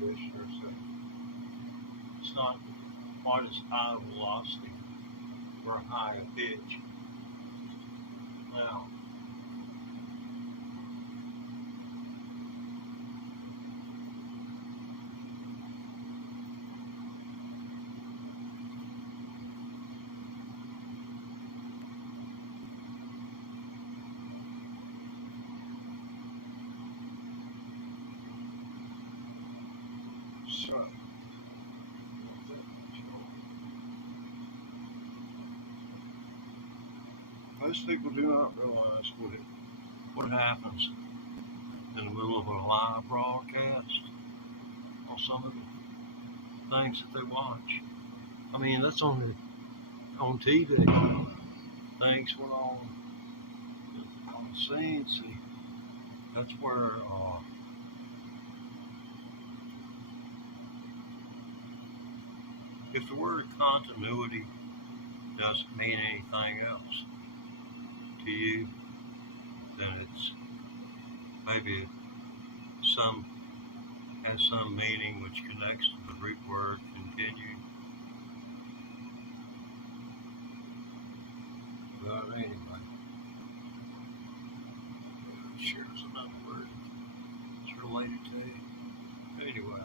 conditioner, so it's not quite as high a velocity or high a pitch. Now, so most people do not realize what happens in the middle of a live broadcast on some of the things that they watch. I mean, that's on TV. Things went on the scene. See, that's where if the word continuity doesn't mean anything else to you, then it's maybe has some meaning which connects to the root word continue. But anyway, shares another word it's related to it. Anyway,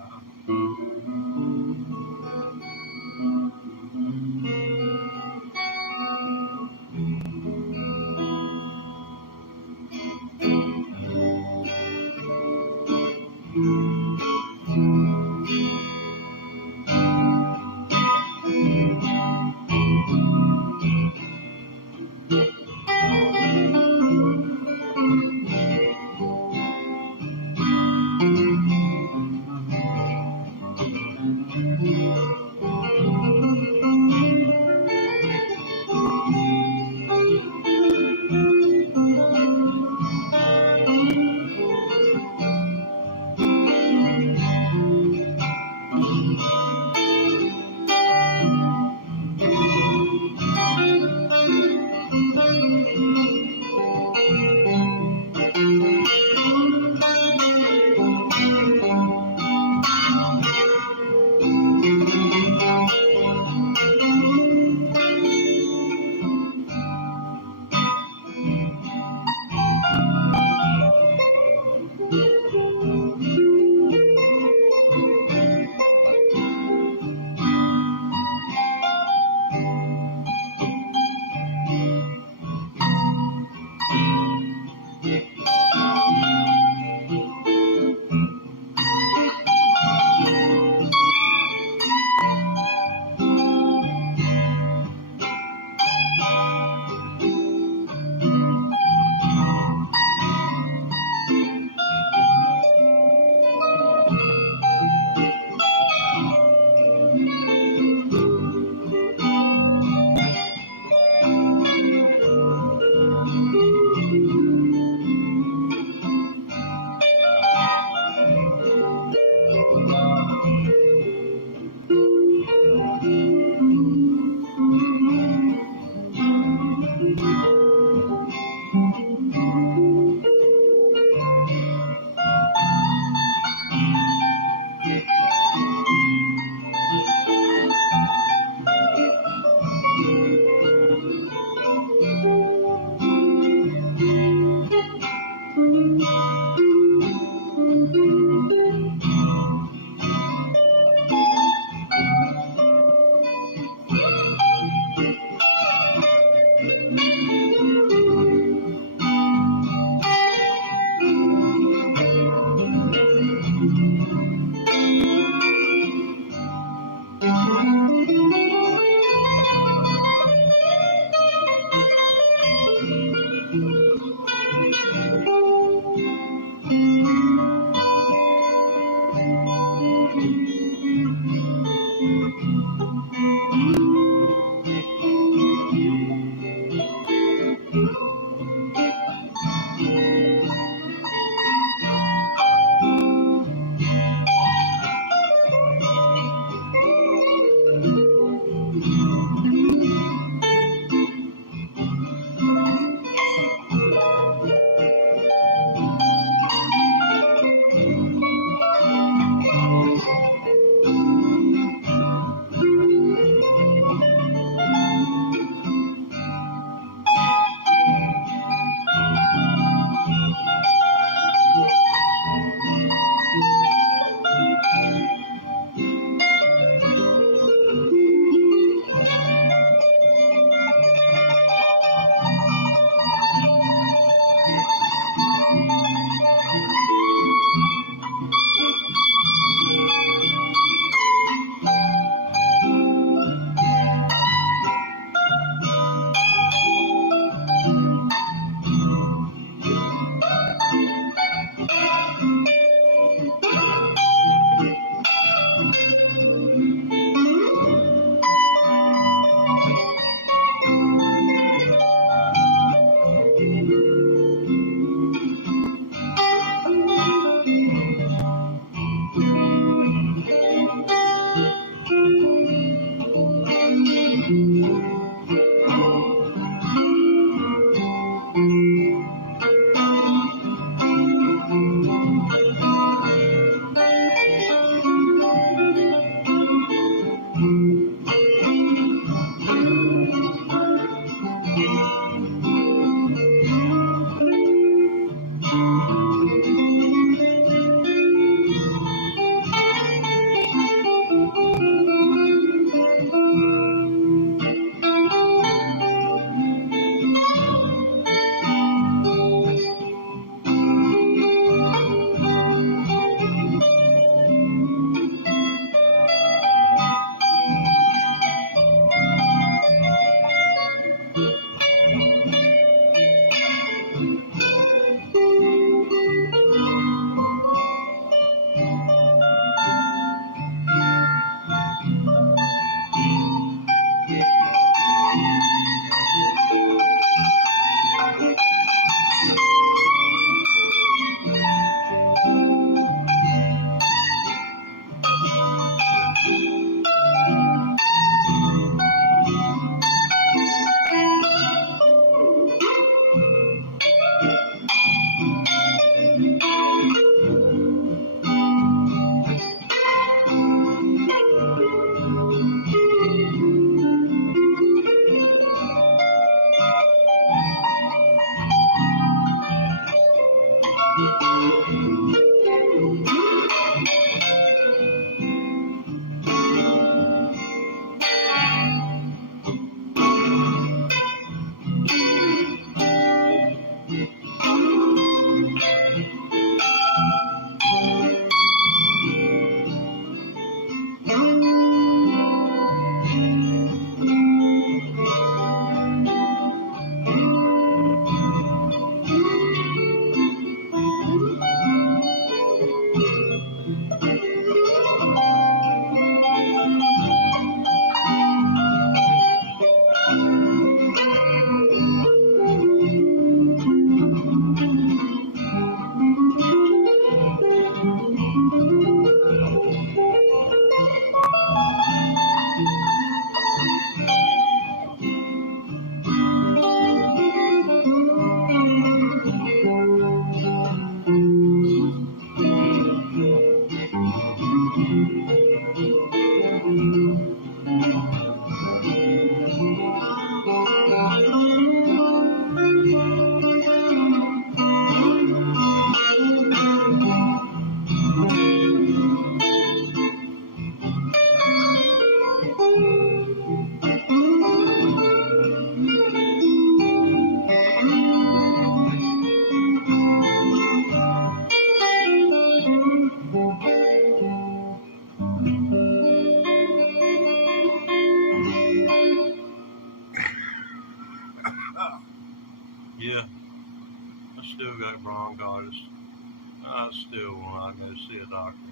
doctor.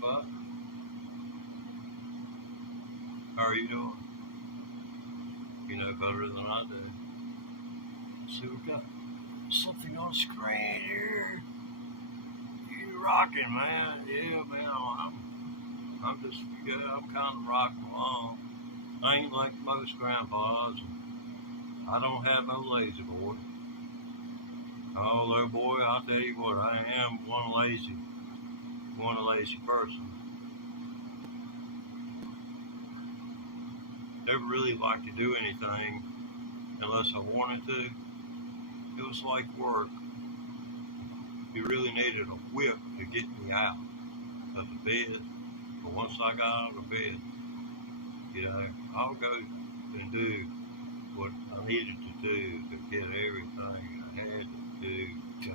But how are you doing? You know better than I do. So we got something on the screen here. You rocking, man? Yeah, man. I'm just, yeah, I'm kind of rocking along. I ain't like most grandpas. I don't have no lazy boy. Oh, little boy, I'll tell you what, I am one lazy person. Never really liked to do anything unless I wanted to. It was like work. You really needed a whip to get me out of the bed. But once I got out of bed, you know, I'll go and do what I needed to do to get everything I had to do to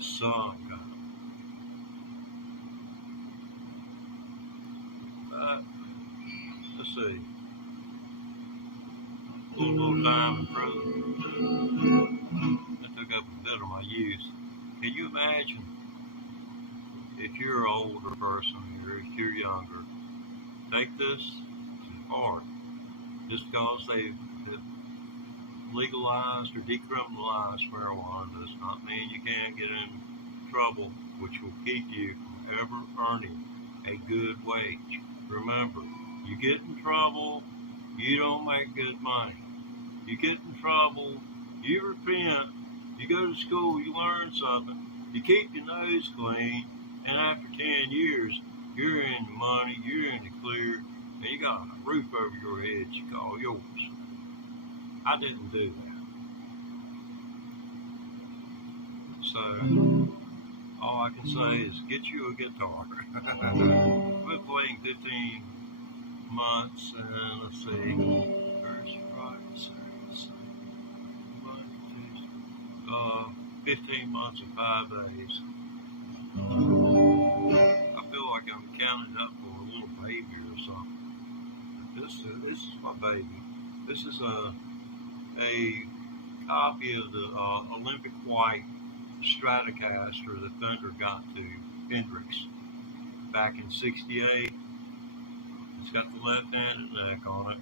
some kind. But let's see, a little time in prison. That took up a bit of my youth. Can you imagine if you're an older person or if you're younger, take this to heart. Just because they have legalized or decriminalized marijuana does not mean you can't get in trouble, which will keep you from ever earning a good wage. Remember, you get in trouble, you don't make good money. You get in trouble, you repent, you go to school, you learn something, you keep your nose clean, and after 10 years, you're in the money, you're in the clear, and you got a roof over your head you call yours. I didn't do that. So, all I can say is get you a guitar. We're playing 15 months, and let's see, first, Friday, Saturday, Sunday, 15 months and 5 days. I feel like I'm counting up for a little baby or something. This is my baby. This is a copy of the Olympic White Stratocaster that Thunder got to Hendrix back in '68. It's got the left-handed neck on it,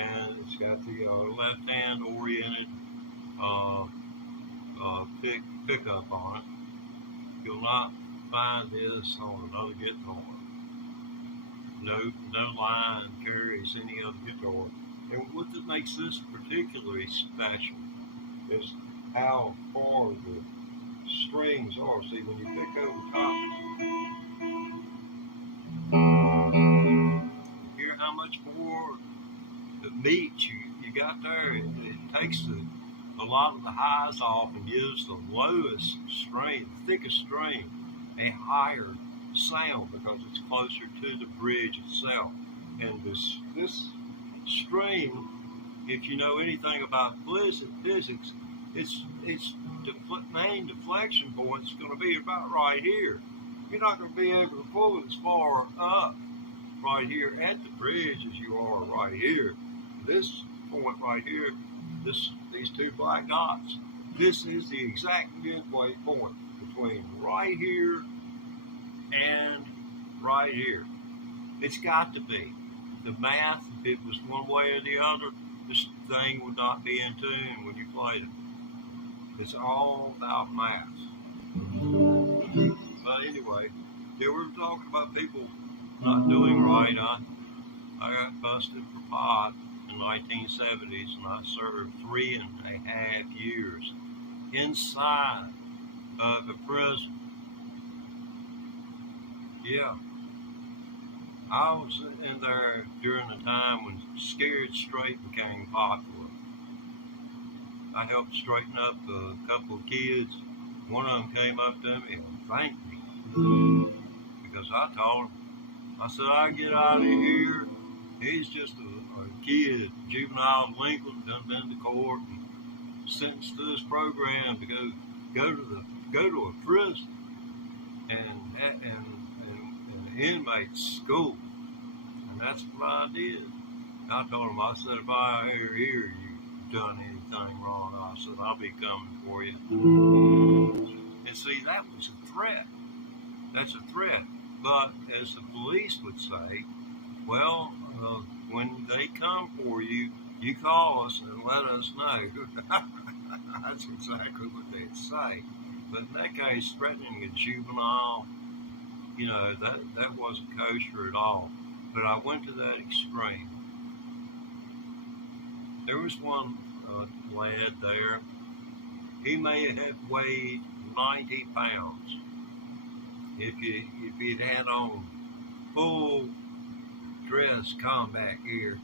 and it's got the left-hand oriented pickup on it. You'll not find this on another guitar. No line carries any other guitar. And what that makes this particularly special is how far the strings are. See, when you pick over top, hear how much more meat you got there. It takes a lot of the highs off and gives the lowest string, the thickest string, a higher sound because it's closer to the bridge itself. And this string, if you know anything about physics, its main deflection point is going to be about right here. You're not going to be able to pull it as far up right here at the bridge as you are right here. This point right here, these two black dots, this is the exact midway point between right here and right here. It's got to be. The math, if it was one way or the other, this thing would not be in tune when you played it. It's all about math. But anyway, they were talking about people not doing right. I got busted for pot in the 1970s, and I served 3.5 years inside of a prison. Yeah. I was in there during the time when Scared Straight became popular. I helped straighten up a couple of kids. One of them came up to me and thanked me because I told him, I said, I get out of here. He's just a kid, juvenile delinquent, done been to court and sentenced to this program to go to a prison and the inmate school. And that's what I did. I told him, I said, if I ever hear you've done anything anything wrong, I said, I'll be coming for you. And see, that was a threat. That's a threat. But as the police would say, well, when they come for you, you call us and let us know. That's exactly what they'd say. But in that case, threatening a juvenile, that wasn't kosher at all. But I went to that extreme. There was one lad there. He may have weighed 90 pounds. If he'd had on full dress combat gear,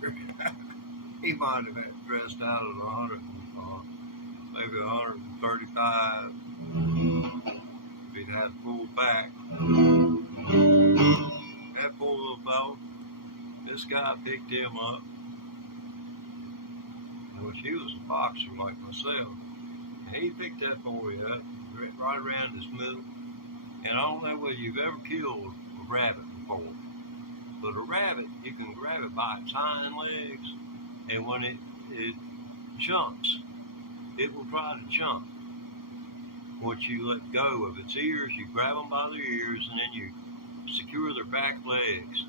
he might have had dressed out at 100, maybe 135. If he'd had full back, that poor little fellow, this guy picked him up, which he was a boxer like myself, and he picked that boy up right around his middle. And I don't know whether you've ever killed a rabbit before, but a rabbit, you can grab it by its hind legs, and when it jumps, it will try to jump. Once you let go of its ears, you grab them by their ears, and then you secure their back legs,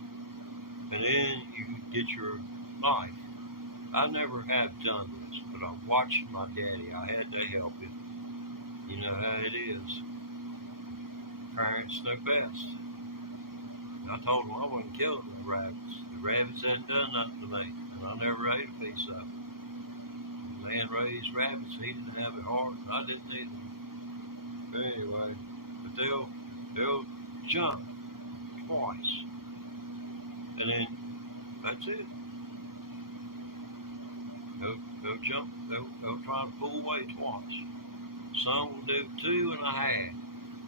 and then you get your knife. I never have done this, but I watched my daddy. I had to help him. You know how it is. Parents know best. And I told them I wasn't killing the rabbits. The rabbits hadn't done nothing to me, and I never ate a piece of it. The man raised rabbits, he didn't have it hard, and I didn't either. But anyway, but they'll jump twice, and then that's it. They'll jump. They'll try to pull away twice. Some will do 2 1/2.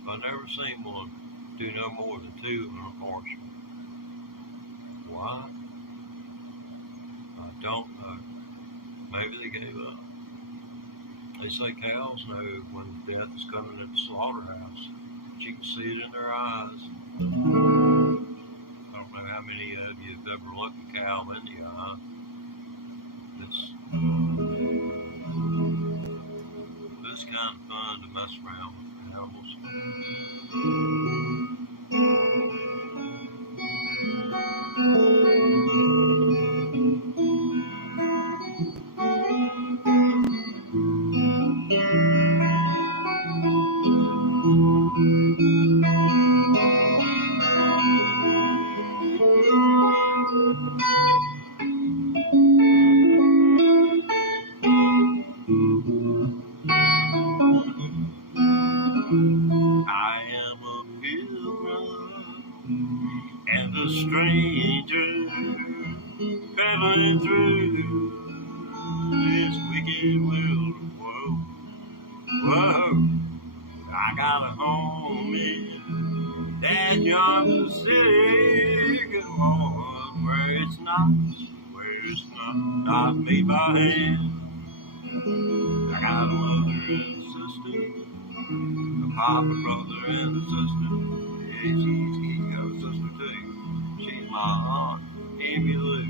I've never seen one do no more than 2 1/4. Why? I don't know. Maybe they gave up. They say cows know when death is coming at the slaughterhouse. But you can see it in their eyes. I don't know how many of you have ever looked a cow in the eye. It's kind of fun to mess around with animals. I am a pilgrim and a stranger traveling through this wicked world. Whoa, I got a home in that yonder city, good Lord, where it's not made by hand. I got a mother and a sister, a papa, brother, and a sister. Yeah, she's got a sister too. She's my aunt, Amy Lou.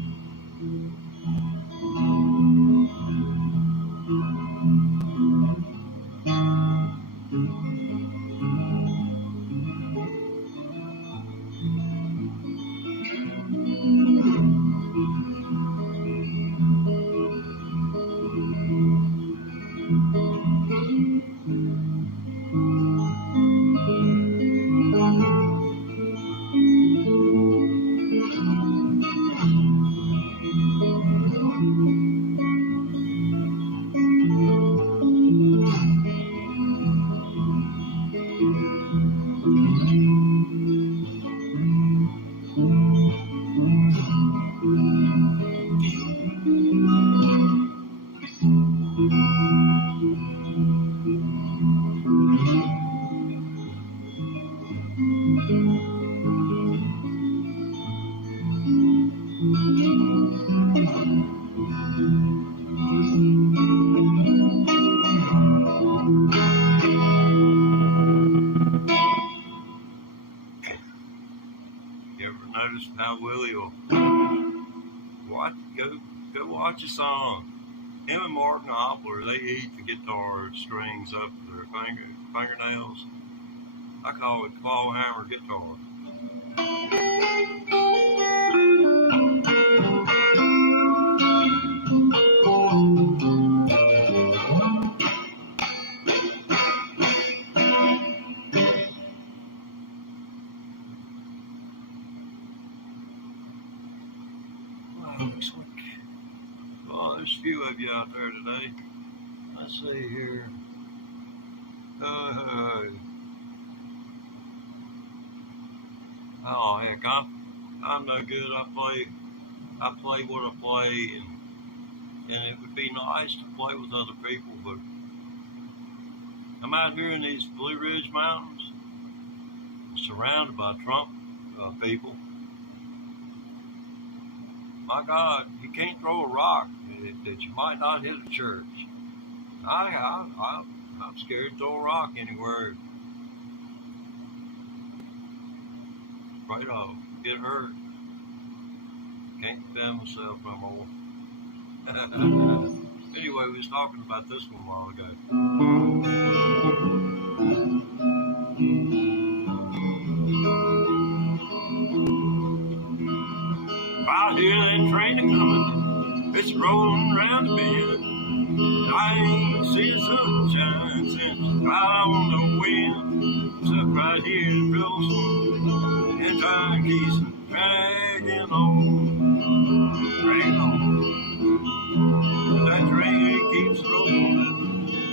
How Willie will go watch a song Him and Mark Knopfler, they eat the guitar strings up their fingernails. I call it claw hammer guitar. Wow, looks like, well, there's a few of you out there today. Let's see here. Oh heck, I'm no good. I play what I play, and it would be nice to play with other people, but I'm out here in these Blue Ridge Mountains, surrounded by Trump people. My God, you can't throw a rock that you might not hit a church. I'm scared to throw a rock anywhere. Afraid I'll get hurt. Can't defend myself no more. Anyway, we was talking about this one a while ago. I hear that train a-comin', it's rolling round the bend. I ain't seen the sunshine since out on the wind. Stuck right here in Pilsen, and time keeps dragging on, dragging on. That train keeps rolling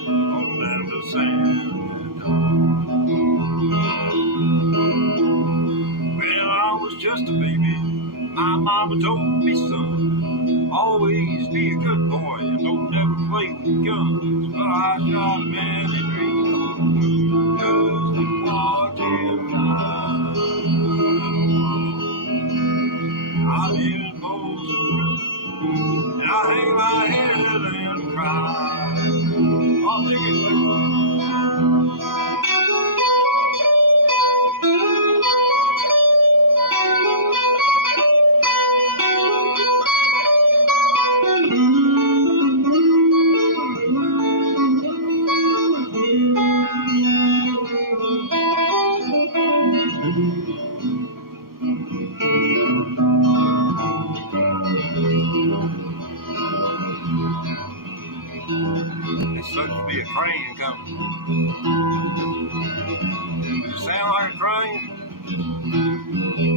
on down to San Antonio. When I was just a baby, my mama told me, son, always be a good boy and don't never play with guns. But I shot a man in Reno just to watch him die. I live in Folsom Prison, and I hang my head and cry. I'll take it later. It's supposed to be a train coming. Does it sound like a train?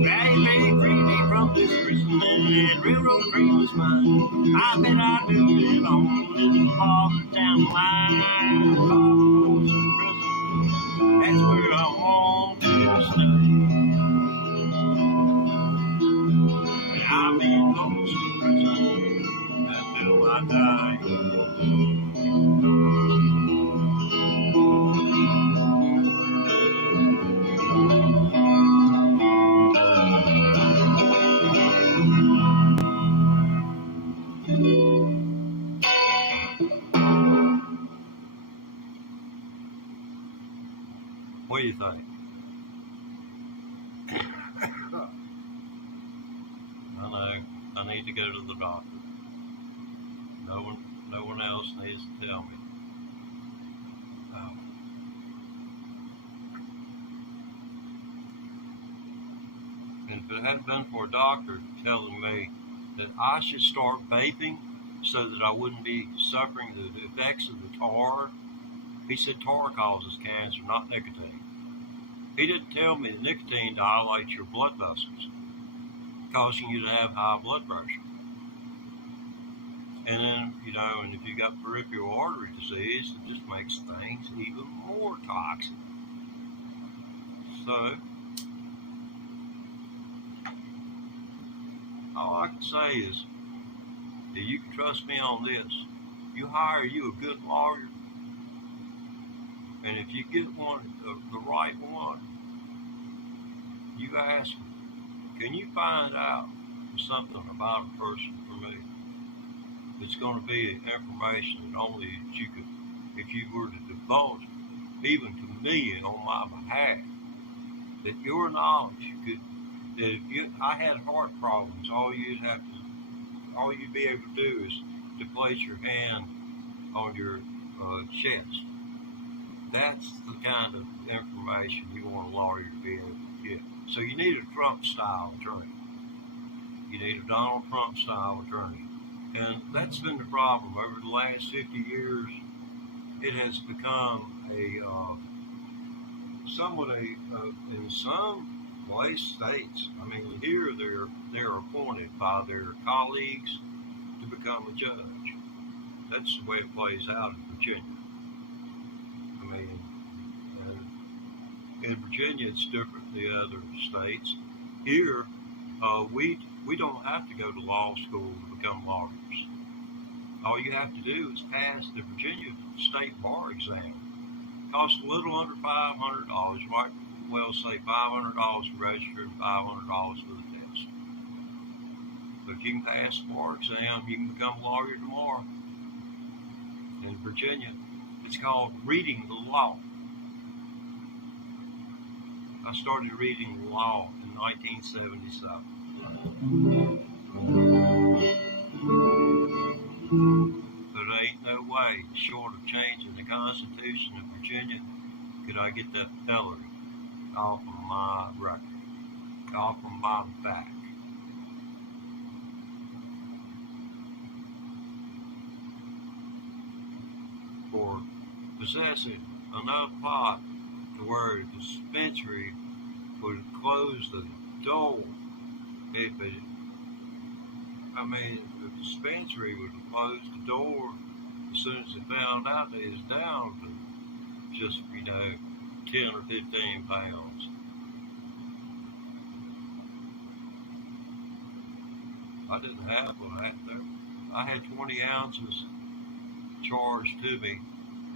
Daddy freed me from this prison, and railroad train was mine. I bet I do live on a little farther down the line. Folsom Prison, that's where I want to stay. And I'll be in Folsom Prison until I die. What do you think? I know. I need to go to the doctor. No one else needs to tell me. And if it hadn't been for a doctor telling me that I should start vaping so that I wouldn't be suffering the effects of the tar, he said tar causes cancer, not nicotine. He didn't tell me that nicotine dilates your blood vessels, causing you to have high blood pressure. And then, and if you got peripheral artery disease, it just makes things even more toxic. So, all I can say is that you can trust me on this. You hire you a good lawyer, and if you get one, the right one, you ask him, can you find out something about a person for me? It's going to be information that only you could, if you were to divulge even to me and on my behalf, that your knowledge could, that if I had heart problems, all you'd be able to do is to place your hand on your chest. That's the kind of information you want a lawyer to be able to get. So you need a Trump-style attorney. You need a Donald Trump-style attorney. And that's been the problem. Over the last 50 years, it has become in some states, I mean, here they're appointed by their colleagues to become a judge. That's the way it plays out in Virginia. I mean, in Virginia, it's different than the other states. Here, we don't have to go to law school to become lawyers. All you have to do is pass the Virginia State Bar exam. It costs a little under $500, right? Well, say $500 to register and $500 for the test. But if you can pass the bar exam, you can become a lawyer tomorrow. In Virginia, it's called reading the law. I started reading the law in 1977. But there ain't no way, short of changing the Constitution of Virginia, could I get that felony off of my record, off of my back. For possessing enough pot to where the dispensary would close the door. The dispensary would close the door as soon as it found out that it's down to just, 10 or 15 pounds. I didn't have what I had there. I had 20 ounces charged to me,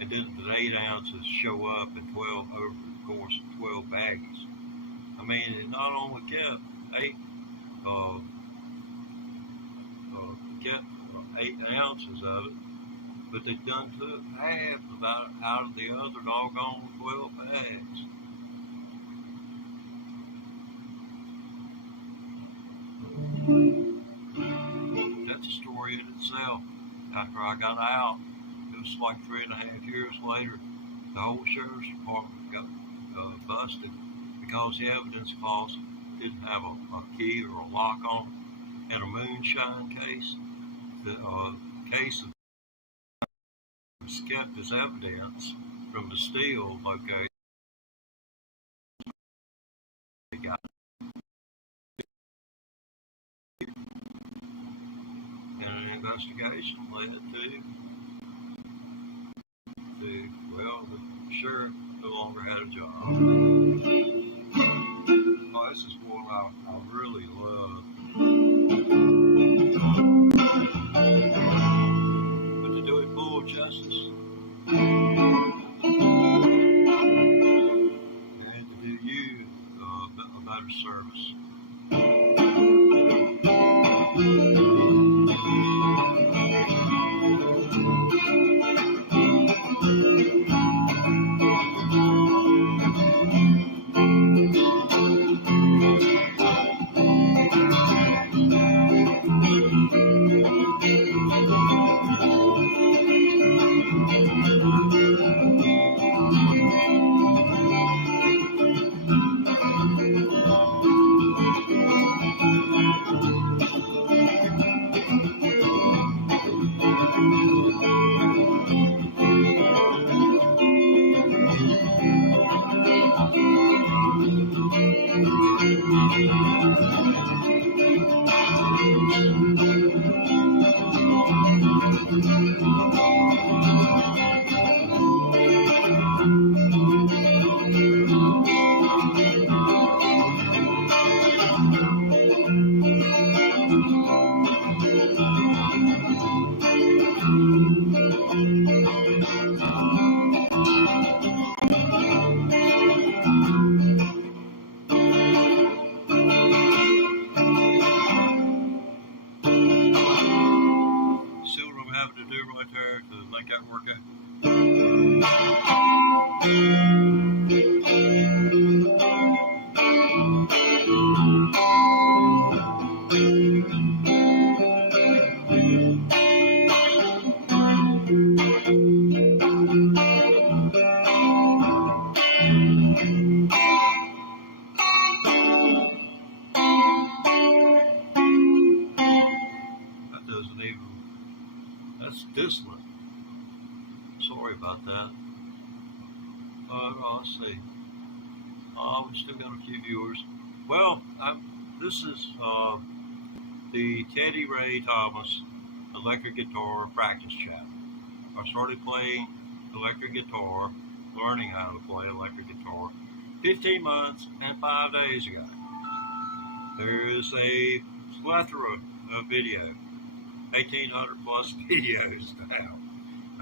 and then the 8 ounces show up in 12 over the course of 12 baggies. I mean, it not only kept 8 ounces of it, but they done took half out of the other doggone 12 bags. That's a story in itself. After I got out, it was like 3.5 years later, the whole sheriff's department got busted because the evidence closet didn't have a key or a lock on it. In a moonshine case, the case of kept as evidence from the steel location. They got and an investigation led to the sheriff no longer had a job. Oh, this is one I really love. But to do it full justice, and to do you a better service. let's see. We still got a few viewers. Well, this is the Teddy Ray Thomas electric guitar practice channel. I started playing electric guitar, learning how to play electric guitar, 15 months and 5 days ago. There is a plethora of video, 1,800 plus videos now,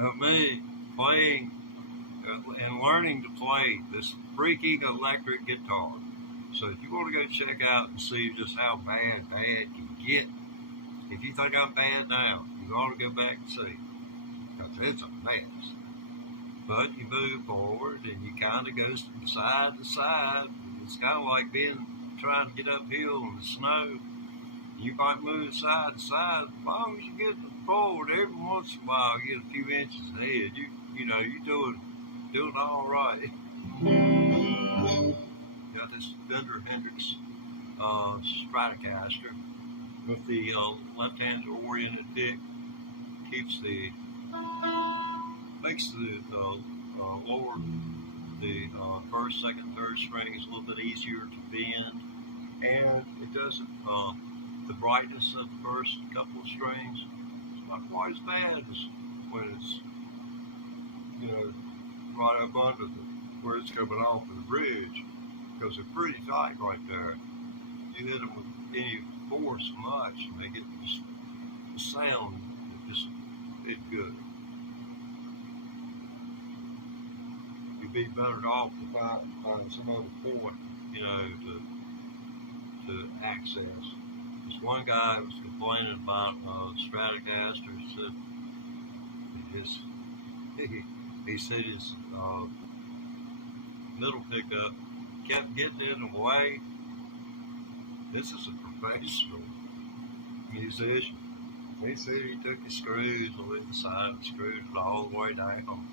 of me playing and learning to play this freaking electric guitar. So if you want to go check out and see just how bad can get, if you think I'm bad now, you ought to go back and see, because it's a mess. But you move forward and you kind of go from side to side. It's kind of like trying to get uphill in the snow. You might move side to side. As long as you get forward, every once in a while you get a few inches ahead. You're doing all right. Got this Fender Hendrix Stratocaster with the left-hand oriented pick. Makes the lower, the first, second, third strings a little bit easier to bend, and it doesn't. The brightness of the first couple of strings is not quite as bad as when it's right up under where it's coming off of the bridge, because they're pretty tight right there. You hit them with any force much, and they get the sound. It's good. You'd be better off to find some other point, to access. This one guy was complaining about Stratocaster. He said his middle pickup kept getting in the way. This is a professional musician. He said he took the screws on the side and screwed it all the way down.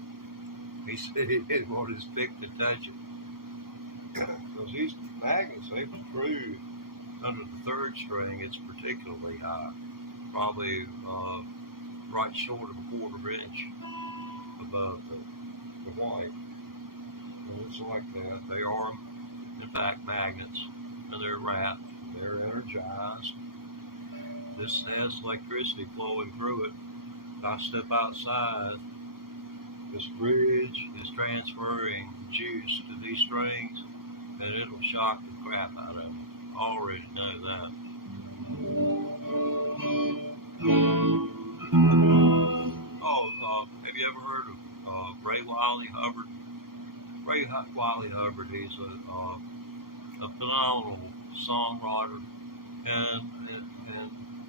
He said he didn't want his pick to touch it, because these magnets, they protrude under the third string. It's particularly high, probably right short of a 1/4 inch above the white. And it's like that. They are, in fact, magnets, and they're wrapped. They're energized. This has electricity flowing through it. If I step outside, this bridge is transferring juice to these strings, and it'll shock the crap out of them. I already know that. Have you ever heard of Ray Wiley Hubbard? Ray Wiley Hubbard, he's a phenomenal songwriter, and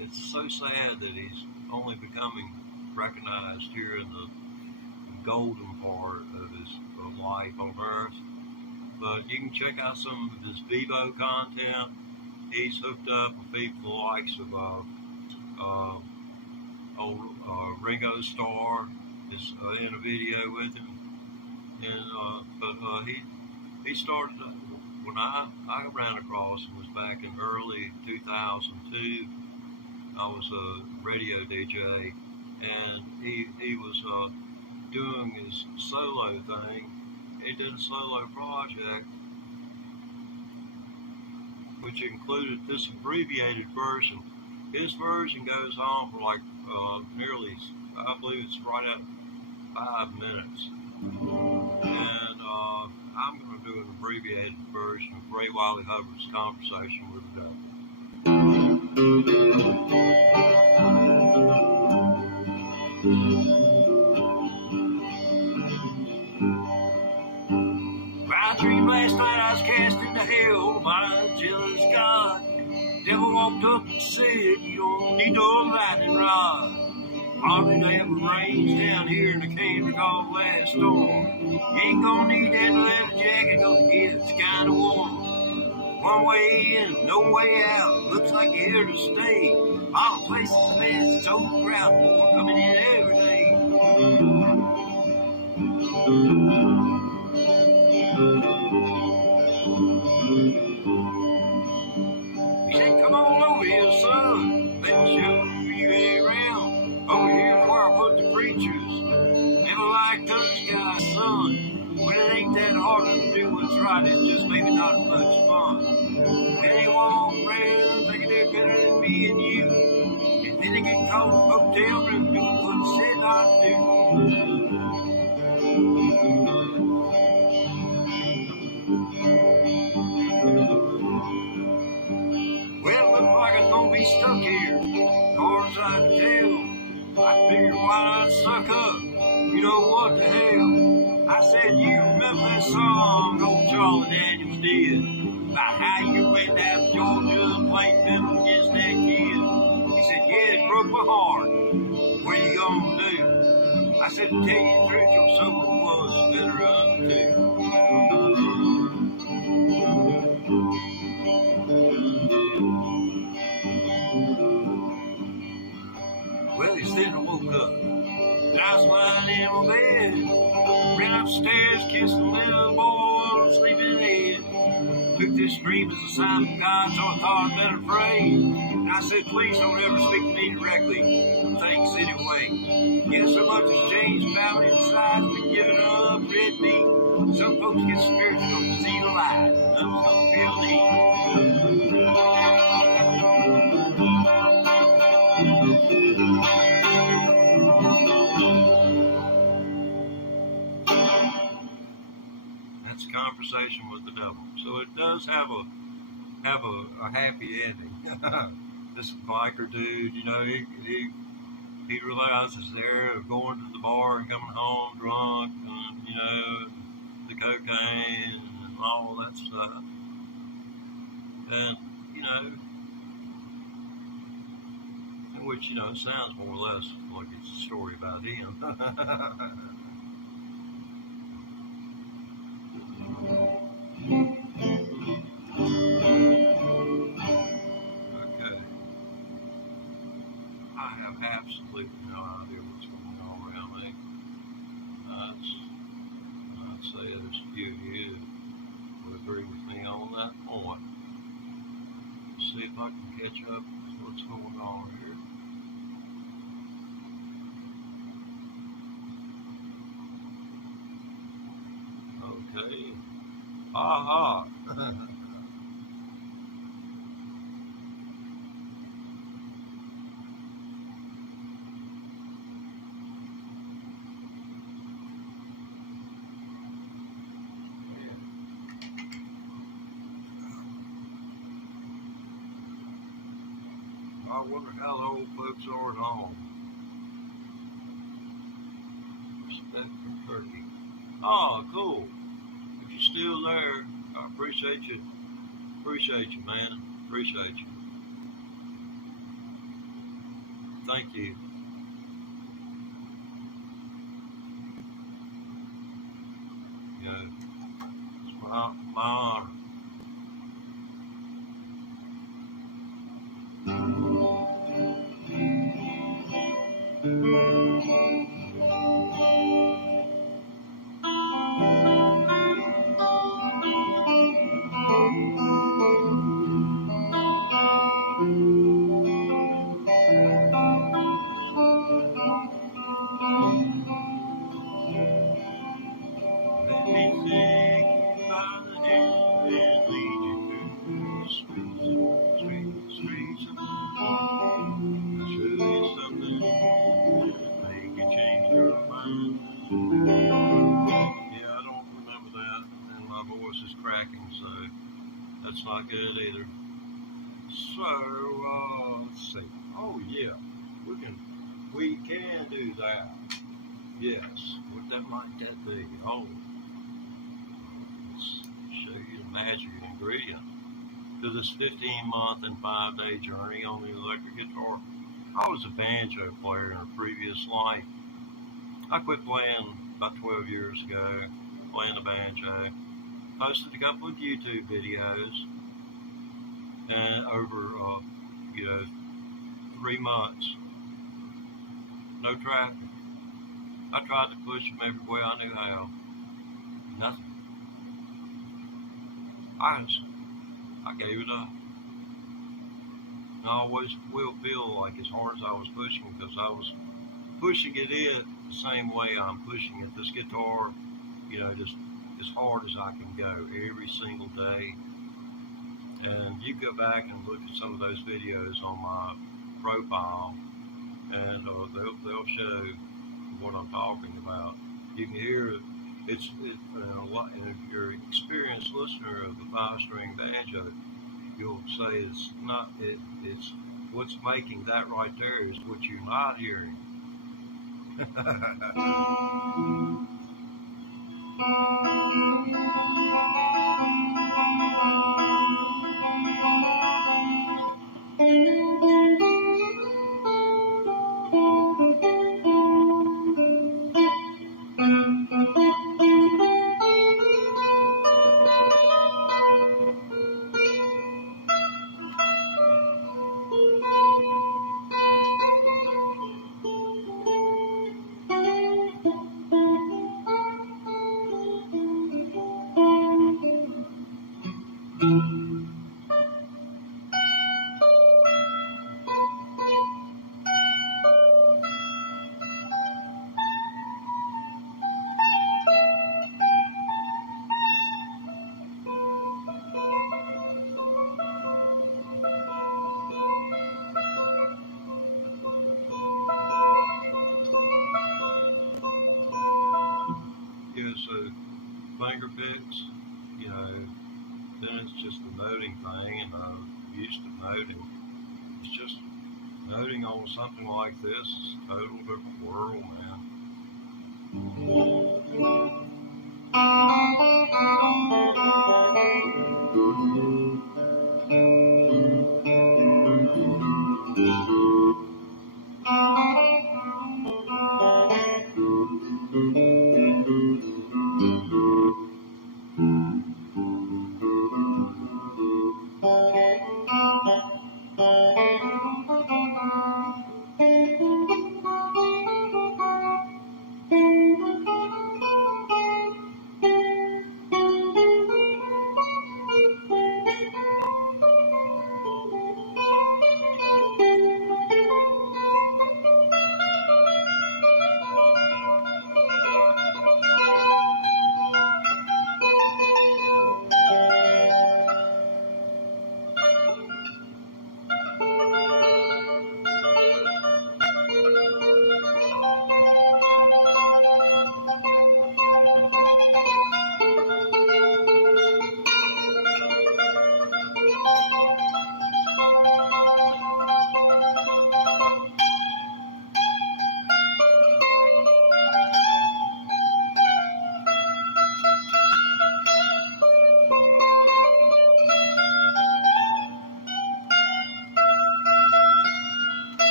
it's so sad that he's only becoming recognized here in the golden part of his life on Earth. But you can check out some of his Vivo content. He's hooked up with people the likes of Ringo Starr is in a video with him, and he started when I ran across him was back in early 2002. I was a radio DJ, and he was doing his solo thing. He did a solo project which included this abbreviated version. His version goes on for like nearly, I believe it's right at 5 minutes. And I'm going to do an abbreviated version of Ray Wiley Hubbard's conversation with the devil. I dreamed last night I was cast into hell by a jealous God. Devil walked up and said, you don't need no lightning rod. Hardly ever rains down here in the country called last storm. You ain't gonna need that leather jacket, cause it gets kinda warm. One way in, no way out, looks like you're here to stay. All the places a mess, it's overcrowded, more coming in every day. He said, come on over here, son, let me show you around. Over here's where I put the preachers. Never liked those guys, son, when it ain't that hard. starting to do what's right. It's just maybe not as much fun. And they walk around thinking they're better than me and you. And then they get caught in a hotel room doing what's said not to do. Well, it looks like I'm gonna be stuck here. Far as I can tell, I figured why not suck up? You know what the hell? I said, you remember that song old Charlie Daniels did about how you went down to Georgia and played fiddle against that kid? He said, yeah, it broke my heart. What are you gonna do? I said, to tell you the truth, your soul was better unto. Well, he said I woke up. And I was lying in my bed. Ran upstairs, kissed the little boy, sleeping head. Took this dream as a sign from God, so I thought I'd better pray. And I said, please don't ever speak to me directly. Thanks anyway. Yes, so much has changed. Family decides to be giving up red meat. Some folks get spiritual to see the light. Others don't feel the heat. That's a conversation with the devil. So it does have a happy ending. This biker dude, you know, he realizes they're going to the bar and coming home drunk, and, you know, the cocaine and all that stuff. And, you know, which, you know, sounds more or less like it's a story about him. Okay. I have absolutely no idea what's going on around me. I'd say there's a few of you would agree with me on that point. Let's see if I can catch up with what's going on here. Okay. Aha. I wonder how the old folks are at home. Respect for turkey. Oh, cool. If you're still there, I appreciate you. Appreciate you, man. Appreciate you. Thank you. You know, it's my honor. Let me take you by the hand and lead you through the streets of I'll show you something that make you change your mind. Yeah, I don't remember that, and my voice is cracking, so that's not good either. So, let's see. Oh yeah, we can do that. Yes, what might that be? Oh, let's show you the magic ingredient to this 15-month and 5-day journey on the electric guitar. I was a banjo player in a previous life. I quit playing about 12 years ago, playing the banjo. Posted a couple of YouTube videos, and over, 3 months, no traffic. I tried to push them every way I knew how. Nothing. I gave it up. And I always will feel like as hard as I was pushing, because I was pushing it the same way I'm pushing it. This guitar, you know, just as hard as I can go every single day. And you go back and look at some of those videos on my profile, and they'll show what I'm talking about. You can hear it. And if you're an experienced listener of the 5-string banjo, you'll say it's not. It's what's making that right there is what you're not hearing. Yeah, so finger picks, then it's just the noting thing, and I'm used to noting. It's just noting on something like this is a total different world, man.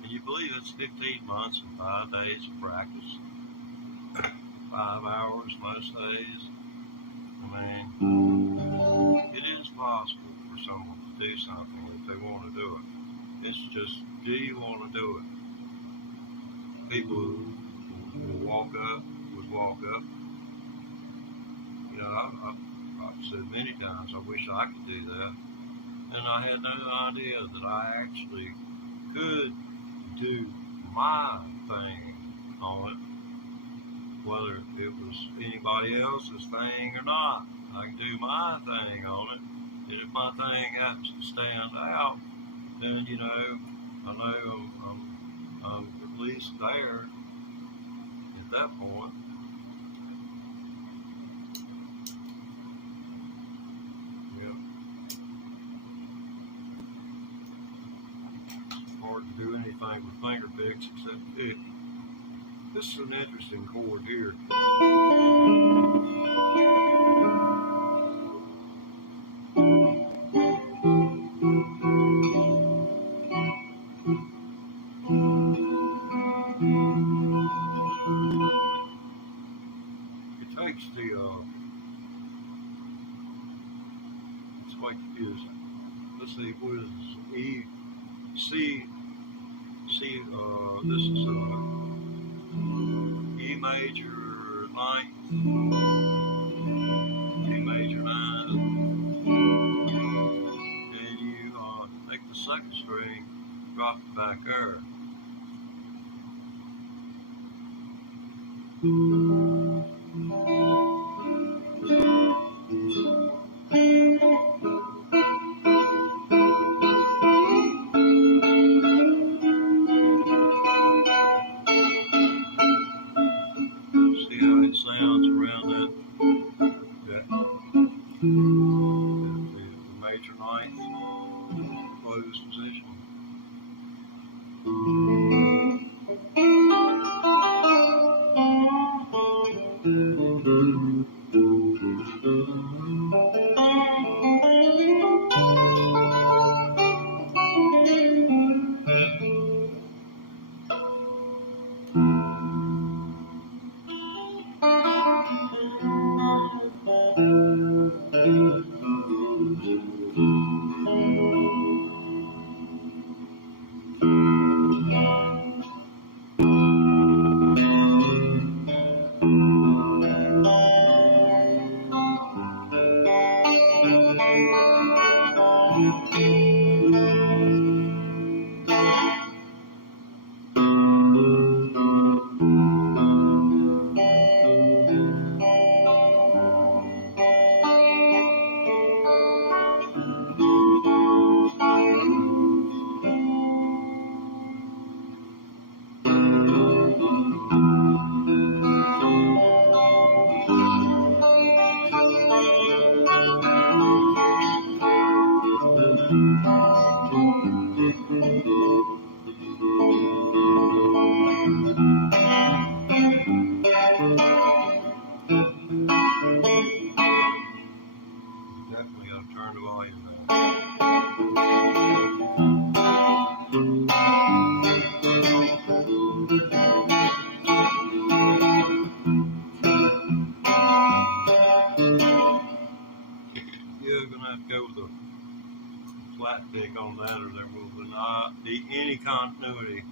Can you believe it's 15 months and 5 days of practice? 5 hours most days. I mean, it is possible for someone to do something if they want to do it. It's just, do you want to do it? People who would walk up. I've said many times, I wish I could do that. And I had no idea that I actually could do my thing on it, whether it was anybody else's thing or not. I can do my thing on it, and if my thing happens to stand out, then I know I'm at least there at that point. Hard to do anything with finger picks except pick. This is an interesting chord here. It takes it's quite confusing. Let's see, what is this? E, C, this is E major 9th, E major 9th, and you take the second string, drop it back there. See how it sounds around the major ninth closed position. Definitely got to turn the volume down. You're gonna have to go with a flat pick on that, or there will not be any continuity.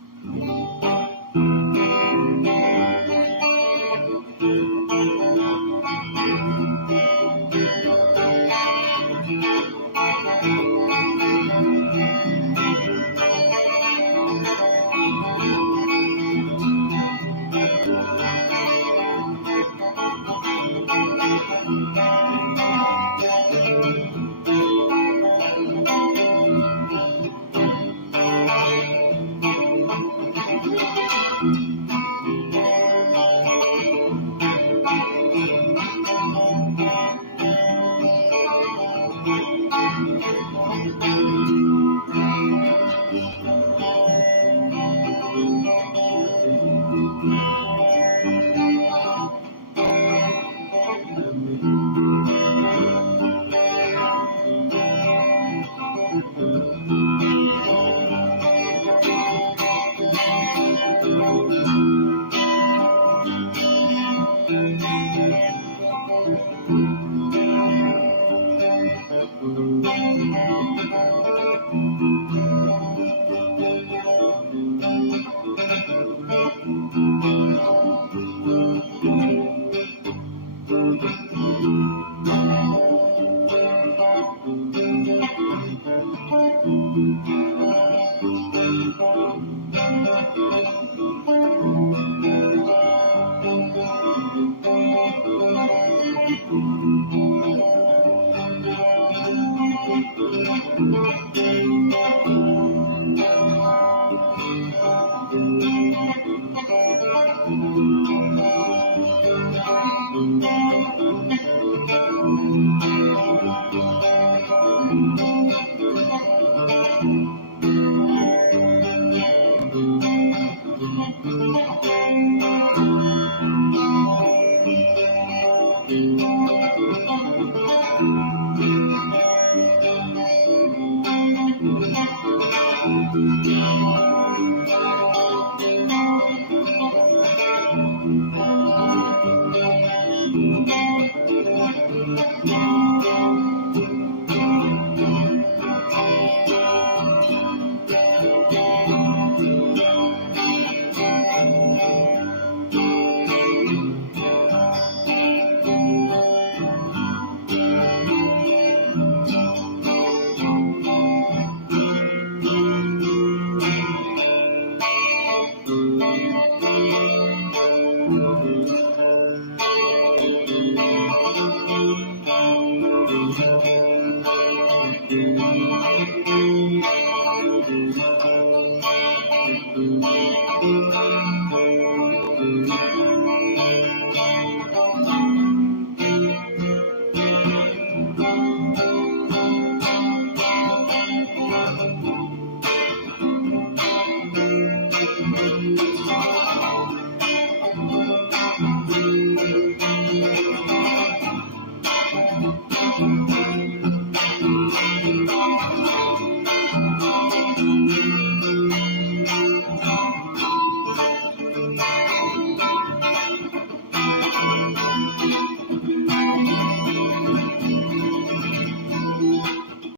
it.